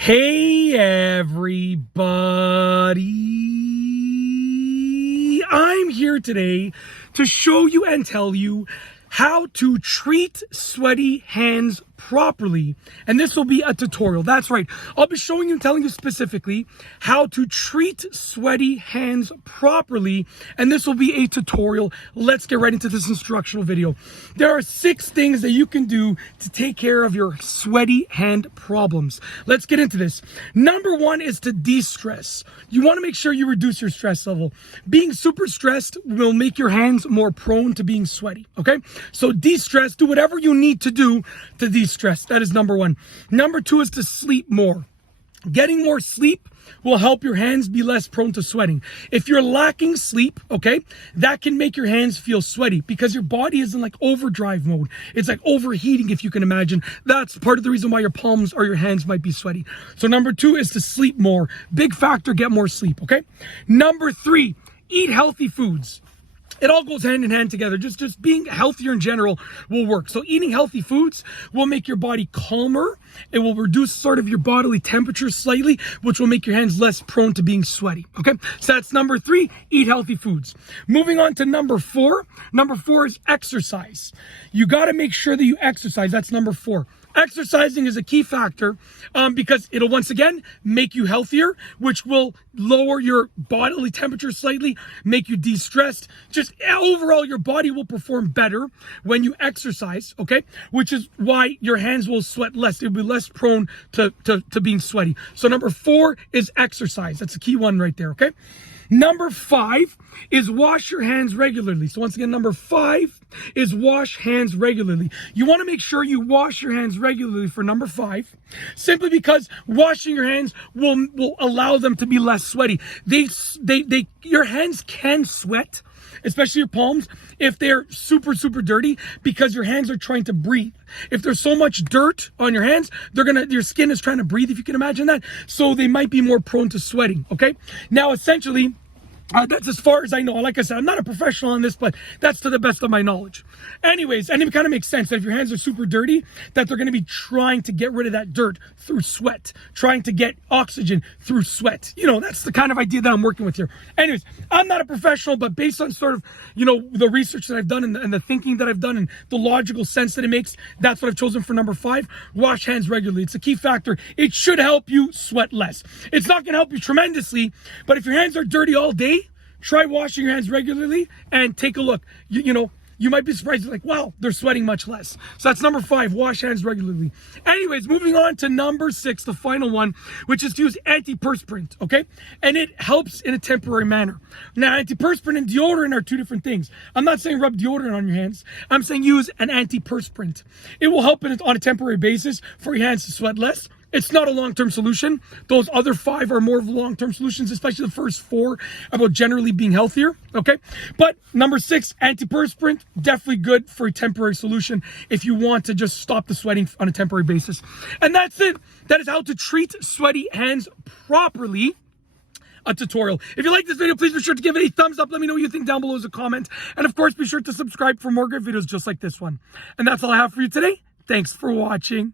Hey everybody, I'm here today to show you and tell you how to treat sweaty hands properly. And this will be a tutorial. That's right. I'll be showing you and telling you specifically how to treat sweaty hands properly. And this will be a tutorial. Let's get right into this instructional video. There are 6 things that you can do to take care of your sweaty hand problems. Let's get into this. Number 1 is to de-stress. You want to make sure you reduce your stress level. Being super stressed will make your hands more prone to being sweaty. Okay? So de-stress, do whatever you need to do to de-stress. That is number 1. Number 2 is to sleep more. Getting more sleep will help your hands be less prone to sweating. If you're lacking sleep, okay, that can make your hands feel sweaty because your body is in like overdrive mode. It's like overheating, if you can imagine. That's part of the reason why your palms or your hands might be sweaty. So number 2 is to sleep more. Big factor, get more sleep, okay? Number 3, eat healthy foods. It all goes hand in hand together. Just being healthier in general will work. So eating healthy foods will make your body calmer. It will reduce sort of your bodily temperature slightly, which will make your hands less prone to being sweaty. Okay, so that's number 3, eat healthy foods. Moving on to number 4. Number 4 is exercise. You got to make sure that you exercise. That's number 4. Exercising is a key factor because it'll once again make you healthier, which will lower your bodily temperature slightly, make you de-stressed. Just overall, your body will perform better when you exercise, okay? Which is why your hands will sweat less. It'll be less prone to being sweaty. So number 4 is exercise. That's a key one right there, okay? Number 5 is wash your hands regularly. So once again, number 5 is wash hands regularly. You want to make sure you wash your hands regularly for number 5, simply because washing your hands will allow them to be less sweaty. Your hands can sweat, especially your palms, if they're super dirty, because your hands are trying to breathe. If there's so much dirt on your hands, your skin is trying to breathe, if you can imagine that. So they might be more prone to sweating, okay? Now, essentially, that's as far as I know. Like I said, I'm not a professional on this, but that's to the best of my knowledge. Anyways, and it kind of makes sense that if your hands are super dirty, that they're going to be trying to get rid of that dirt through sweat, trying to get oxygen through sweat. You know, that's the kind of idea that I'm working with here. Anyways, I'm not a professional, but based on sort of, you know, the research that I've done and the thinking that I've done and the logical sense that it makes, that's what I've chosen for number 5. Wash hands regularly. It's a key factor. It should help you sweat less. It's not going to help you tremendously, but if your hands are dirty all day, try washing your hands regularly and take a look. You know, you might be surprised, like, wow, they're sweating much less. So that's number 5, wash hands regularly. Anyways, moving on to number 6, the final one, which is to use antiperspirant, okay? And it helps in a temporary manner. Now, antiperspirant and deodorant are 2 different things. I'm not saying rub deodorant on your hands. I'm saying use an antiperspirant. It will help on a temporary basis for your hands to sweat less. It's not a long-term solution. Those other 5 are more of long-term solutions, especially the first 4 about generally being healthier, okay? But number 6, antiperspirant, definitely good for a temporary solution if you want to just stop the sweating on a temporary basis. And that's it. That is how to treat sweaty hands properly. A tutorial. If you like this video, please be sure to give it a thumbs up. Let me know what you think down below as a comment. And of course, be sure to subscribe for more great videos just like this one. And that's all I have for you today. Thanks for watching.